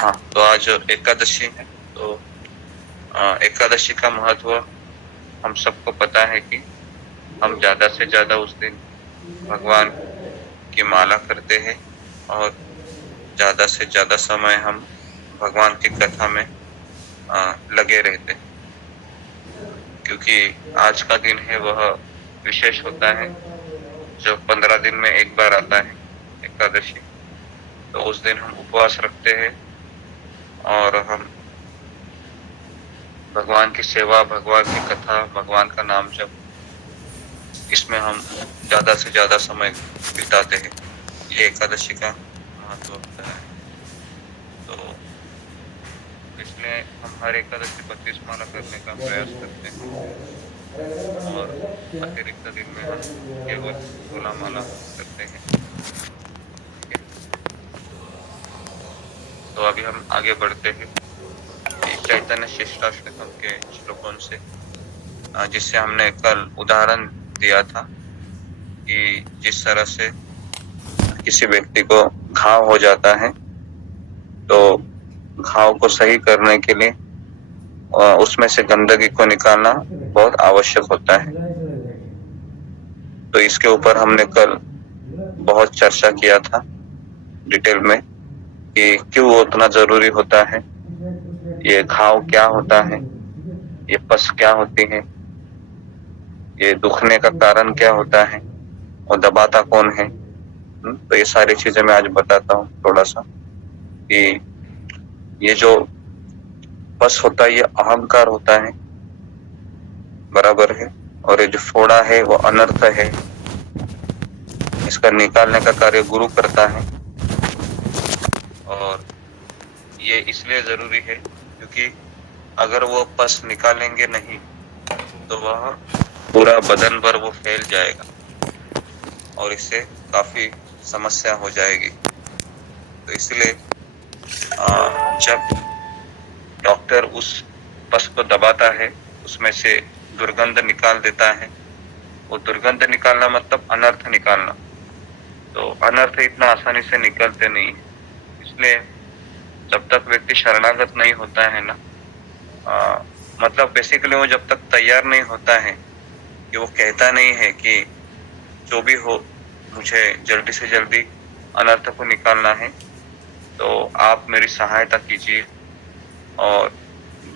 हाँ, तो आज एकादशी है। तो एकादशी का महत्व हम सबको पता है कि हम ज्यादा से ज्यादा उस दिन भगवान की माला करते हैं और ज्यादा से ज्यादा समय हम भगवान की कथा में लगे रहते हैं, क्योंकि आज का दिन है वह विशेष होता है जो 15 दिन में एक बार आता है, एकादशी। तो उस दिन हम उपवास रखते हैं और हम भगवान की सेवा, भगवान की कथा, भगवान का नाम जप, इसमें हम ज्यादा से ज्यादा समय बिताते हैं। ये एकादशी का महत्व होता है। तो इसलिए हम हर एकादशी 32 माला करने का प्रयास करते हैं और अतिरिक्त दिन में हम केवल 16 माला करते हैं। ठीक है, तो अभी हम आगे बढ़ते हैं चैतन्य शिष्टाष्टकम के श्लोकों से, जिससे हमने कल उदाहरण दिया था कि जिस तरह से किसी व्यक्ति को घाव हो जाता है तो घाव को सही करने के लिए उसमें से गंदगी को निकालना बहुत आवश्यक होता है। तो इसके ऊपर हमने कल बहुत चर्चा किया था डिटेल में कि क्यों उतना जरूरी होता है, ये घाव क्या होता है, ये पस क्या होती है, ये दुखने का कारण क्या होता है और दबाता कौन है। तो ये सारी चीजें मैं आज बताता हूँ थोड़ा सा कि ये जो पस होता है ये अहंकार होता है, बराबर है, और ये जो फोड़ा है वो अनर्थ है। इसका निकालने का कार्य गुरु करता है और ये इसलिए जरूरी है क्योंकि अगर वो पस निकालेंगे नहीं तो वह पूरा बदन भर वो फैल जाएगा और इससे काफी समस्या हो जाएगी। तो इसलिए जब डॉक्टर उस पस को दबाता है, उसमें से दुर्गंध निकाल देता है। वो दुर्गंध निकालना मतलब अनर्थ निकालना, तो अनर्थ इतना आसानी से निकलते नहीं है। इसलिए जब तक व्यक्ति शरणागत नहीं होता है ना, मतलब बेसिकली वो जब तक तैयार नहीं होता है कि वो कहता नहीं है कि जो भी हो मुझे जल्दी से जल्दी अनर्थ को निकालना है, तो आप मेरी सहायता कीजिए और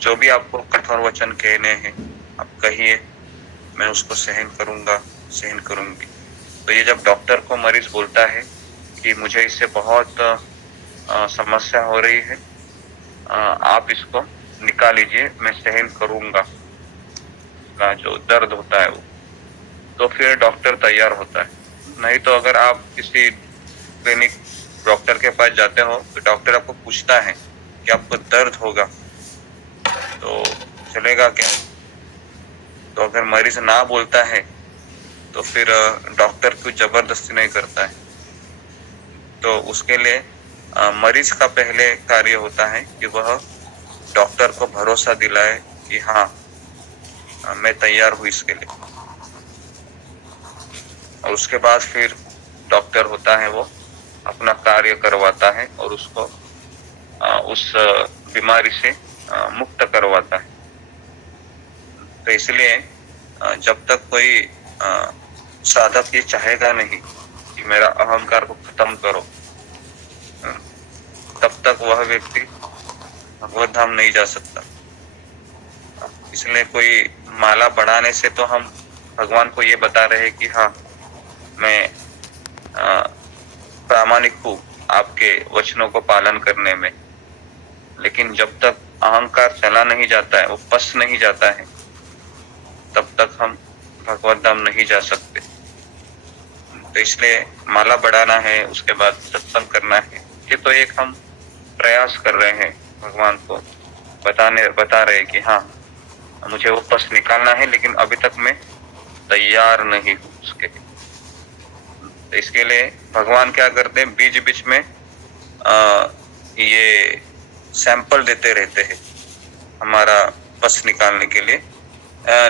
जो भी आपको कठोर वचन कहने हैं आप कहिए, मैं उसको सहन करूंगा, सहन करूंगी। तो ये जब डॉक्टर को मरीज बोलता है कि मुझे इससे बहुत समस्या हो रही है, आप इसको निकाल लीजिए, मैं सहन करूंगा, का जो दर्द होता है वो, तो फिर डॉक्टर तैयार होता है। नहीं तो अगर आप किसी क्लिनिक डॉक्टर के पास जाते हो तो डॉक्टर आपको पूछता है कि आपको दर्द होगा तो चलेगा क्या, तो अगर मरीज ना बोलता है तो फिर डॉक्टर कोई जबरदस्ती नहीं करता है। तो उसके लिए मरीज का पहले कार्य होता है कि वह डॉक्टर को भरोसा दिलाए कि हाँ मैं तैयार हूँ इसके लिए, और उसके बाद फिर डॉक्टर होता है वो अपना कार्य करवाता है और उसको उस बीमारी से मुक्त करवाता है। तो इसलिए जब तक कोई साधक ये चाहेगा नहीं कि मेरा अहंकार को खत्म करो, तब तक वह व्यक्ति भगवत धाम नहीं जा सकता। इसलिए कोई माला बढ़ाने से तो हम भगवान को ये बता रहे हैं कि हाँ मैं प्रामाणिक हूँ आपके वचनों को पालन करने में, लेकिन जब तक अहंकार चला नहीं जाता है, वो पस नहीं जाता है, तब तक हम भगवत धाम नहीं जा सकते। तो इसलिए माला बढ़ाना है, उसके बाद सत्संग करना है, ये तो एक हम प्रयास कर रहे हैं भगवान को बता रहे कि हाँ मुझे वो पस निकालना है, लेकिन अभी तक मैं तैयार नहीं हूँ उसके लिए। तो इसके लिए भगवान क्या करते हैं, बीच बीच में ये सैंपल देते रहते हैं हमारा पस निकालने के लिए,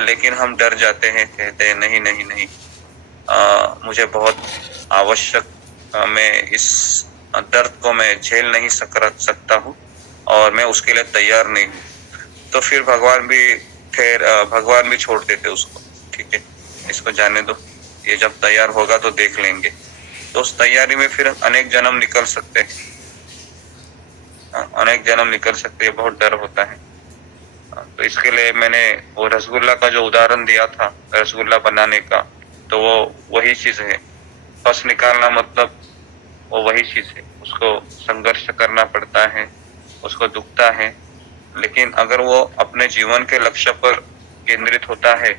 लेकिन हम डर जाते हैं, कहते हैं नहीं नहीं नहीं, मुझे बहुत आवश्यक, मैं इस दर्द को मैं झेल नहीं सकता हूँ, और मैं उसके लिए तैयार नहीं हूँ, तो फिर भगवान भी छोड़ देते उसको, ठीक है, इसको जाने दो, ये जब तैयार होगा तो देख लेंगे। तो उस तैयारी में फिर अनेक जन्म निकल सकते हैं, अनेक जन्म निकल सकते हैं, बहुत डर होता है। तो इसके लिए मैंने वो रसगुल्ला का जो उदाहरण दिया था, रसगुल्ला बनाने का, तो वो वही चीज है। पस निकालना मतलब वो वही चीज है, उसको संघर्ष करना पड़ता है, उसको दुखता है, लेकिन अगर वो अपने जीवन के लक्ष्य पर केंद्रित होता है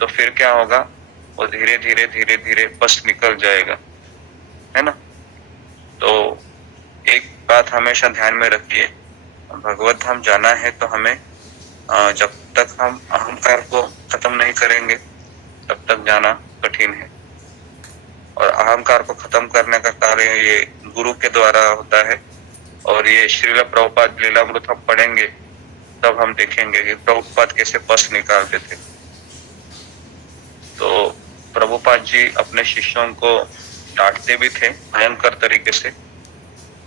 तो फिर क्या होगा, वो धीरे धीरे पस निकल जाएगा, है ना। तो एक बात हमेशा ध्यान में रखिए, भगवत धाम जाना है तो हमें जब तक हम अहंकार को खत्म नहीं करेंगे तब तक जाना कठिन है। और अहंकार को खत्म करने का कार्य ये गुरु के द्वारा होता है। और ये श्रील प्रभुपाद लीलामृत हम पढ़ेंगे तब हम देखेंगे कि प्रभुपाद कैसे पस निकालते थे। तो प्रभुपाद जी अपने शिष्यों को डांटते भी थे भयंकर तरीके से,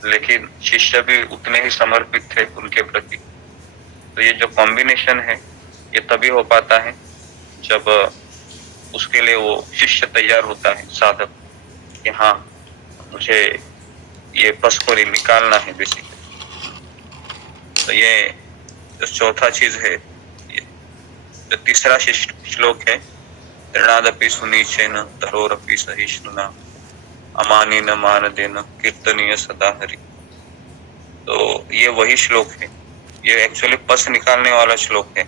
लेकिन शिष्य भी उतने ही समर्पित थे उनके प्रति। तो ये जो कॉम्बिनेशन है ये तभी हो पाता है जब उसके लिए वो शिष्य तैयार होता है, साधक, कि हाँ मुझे ये पस को निकालना है बेसिकली। तो ये जो चौथा चीज है, जो तीसरा श्लोक है, ऋणादपि सुनीचेन तरोरपि सहिष्णुना अमानेन मानदेन कीर्तनीय सदा हरि। तो ये वही श्लोक है, ये एक्चुअली पस निकालने वाला श्लोक है।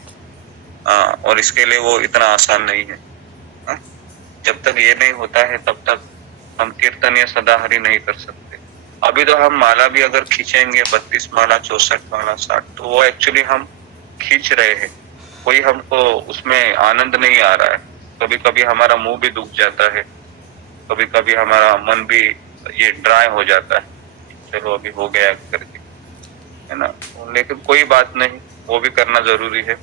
और इसके लिए वो इतना आसान नहीं है। जब तक ये नहीं होता है तब तक हम कीर्तनीय सदा हरि नहीं कर सकते। अभी तो हम माला भी अगर खींचेंगे 32 माला 64 माला 60, तो वो एक्चुअली हम खींच रहे हैं, कोई हमको उसमें आनंद नहीं आ रहा है। कभी कभी हमारा मुंह भी दुख जाता है, कभी कभी हमारा मन भी ये ड्राई हो जाता है, चलो अभी हो गया करके, है ना। लेकिन कोई बात नहीं, वो भी करना जरूरी है।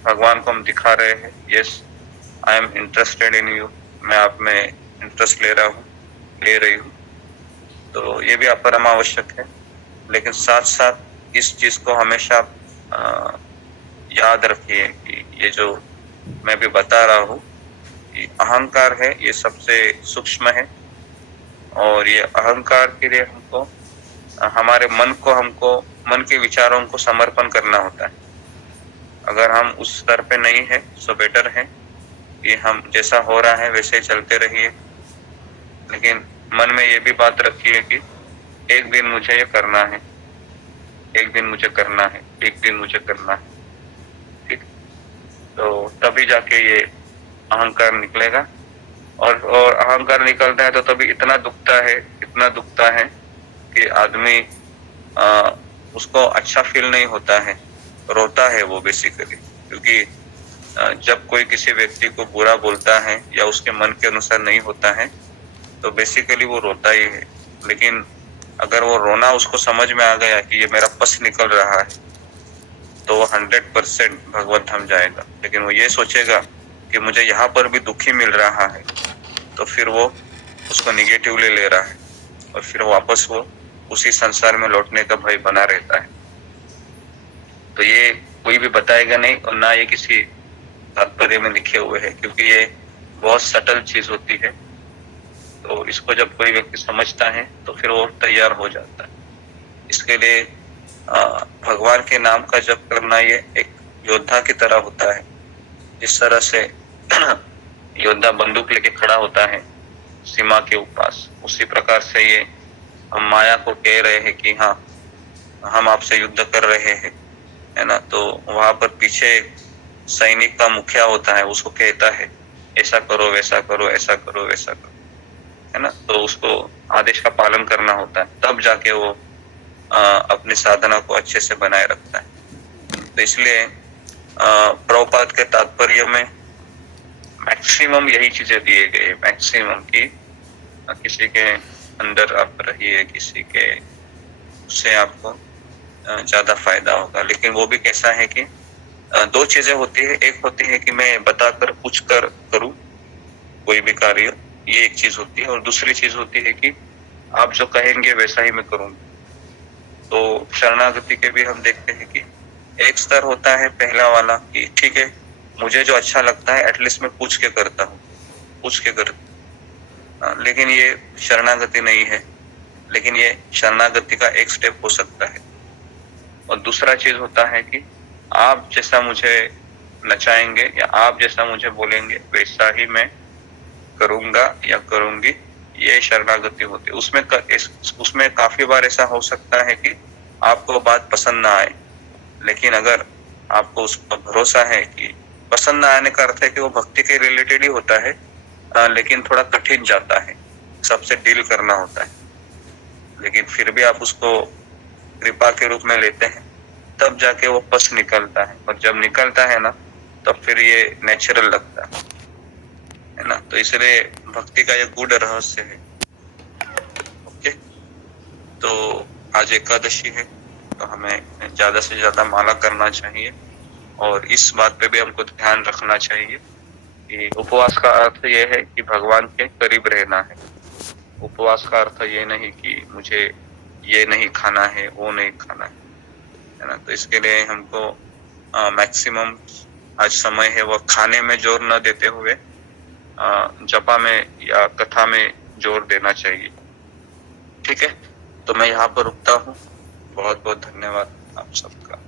भगवान को हम दिखा रहे हैं, yes I am interested in you, मैं आप में इंटरेस्ट ले रही हूँ। तो ये भी परम आवश्यक है। लेकिन साथ साथ इस चीज को हमेशा याद रखिए कि ये जो मैं भी बता रहा हूँ, अहंकार है ये सबसे सूक्ष्म है। और ये अहंकार के लिए हमको हमारे मन के विचारों को समर्पण करना होता है। अगर हम उस स्तर पे नहीं है तो बेटर है कि हम जैसा हो रहा है वैसे ही चलते रहिए, लेकिन मन में ये भी बात रखिए कि एक दिन मुझे ये करना है, एक दिन मुझे करना है, एक दिन मुझे करना है, ठीक। तो तभी जाके ये अहंकार निकलेगा। और अहंकार निकलता है तो तभी इतना दुखता है कि आदमी उसको अच्छा फील नहीं होता है, रोता है वो बेसिकली। क्योंकि जब कोई किसी व्यक्ति को बुरा बोलता है या उसके मन के अनुसार नहीं होता है तो बेसिकली वो रोता ही है। लेकिन अगर वो रोना उसको समझ में आ गया कि ये मेरा पस निकल रहा है तो वो 100% भगवत धाम जाएगा। लेकिन वो ये सोचेगा कि मुझे यहाँ पर भी दुखी मिल रहा है, तो फिर वो उसको निगेटिवली ले रहा है और फिर वापस वो उसी संसार में लौटने का भय बना रहता है। तो ये कोई भी बताएगा नहीं, और ना ये किसी तात्पर्य में लिखे हुए है, क्योंकि ये बहुत सटल चीज होती है। तो इसको जब कोई व्यक्ति समझता है तो फिर वो तैयार हो जाता है। इसके लिए भगवान के नाम का जप करना ये एक योद्धा की तरह होता है। जिस तरह से योद्धा बंदूक लेके खड़ा होता है सीमा के पास, उसी प्रकार से ये हम माया को कह रहे हैं कि हाँ हम आपसे युद्ध कर रहे हैं, है ना। तो वहां पर पीछे सैनिक का मुखिया होता है, उसको कहता है ऐसा करो वैसा करो, ऐसा करो वैसा करो, है ना। तो उसको आदेश का पालन करना होता है, तब जाके वो अपनी साधना को अच्छे से बनाए रखता है। तो इसलिए प्रभुपाद के तात्पर्य में मैक्सिमम यही चीजें दिए गए, मैक्सिमम की किसी के अंदर आप रहिए, किसी के उससे आपको ज्यादा फायदा होगा। लेकिन वो भी कैसा है कि दो चीजें होती है, एक होती है कि मैं बताकर पूछ कर करूं कोई भी कार्य, ये एक चीज होती है, और दूसरी चीज होती है कि आप जो कहेंगे वैसा ही मैं करूंगी। तो शरणागति के भी हम देखते हैं कि एक स्तर होता है पहला वाला कि ठीक है, मुझे जो अच्छा लगता है एटलीस्ट मैं पूछ के करता हूँ, पूछ के लेकिन ये शरणागति नहीं है, लेकिन ये शरणागति का एक स्टेप हो सकता है। और दूसरा चीज होता है कि आप जैसा मुझे नचाएंगे या आप जैसा मुझे बोलेंगे वैसा ही मैं करूंगा या करूंगी, ये शरणागति होती है। उसमें काफी बार ऐसा हो सकता है कि आपको बात पसंद ना आए, लेकिन अगर आपको उस पर भरोसा है कि पसंद ना आने का अर्थ है कि वो भक्ति के रिलेटेड ही होता है, लेकिन थोड़ा कठिन जाता है, सबसे डील करना होता है, लेकिन फिर भी आप उसको कृपा के रूप में लेते हैं, तब जाके वो पस निकलता है। और जब निकलता है ना, तब फिर ये नेचुरल लगता है ना। तो इसलिए भक्ति का ये गूढ़ रहस्य है। ओके, तो आज एकादशी है, तो हमें ज्यादा से ज्यादा माला करना चाहिए, और इस बात पे भी हमको ध्यान रखना चाहिए कि उपवास का अर्थ ये है कि भगवान के करीब रहना है। उपवास का अर्थ ये नहीं कि मुझे ये नहीं खाना है, वो नहीं खाना है ना। तो इसके लिए हमको मैक्सिमम आज समय है वह खाने में जोर न देते हुए जपा में या कथा में जोर देना चाहिए। ठीक है, तो मैं यहाँ पर रुकता हूँ। बहुत बहुत धन्यवाद आप सबका।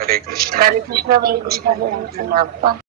हरे कृष्णा। हरे कृष्णा।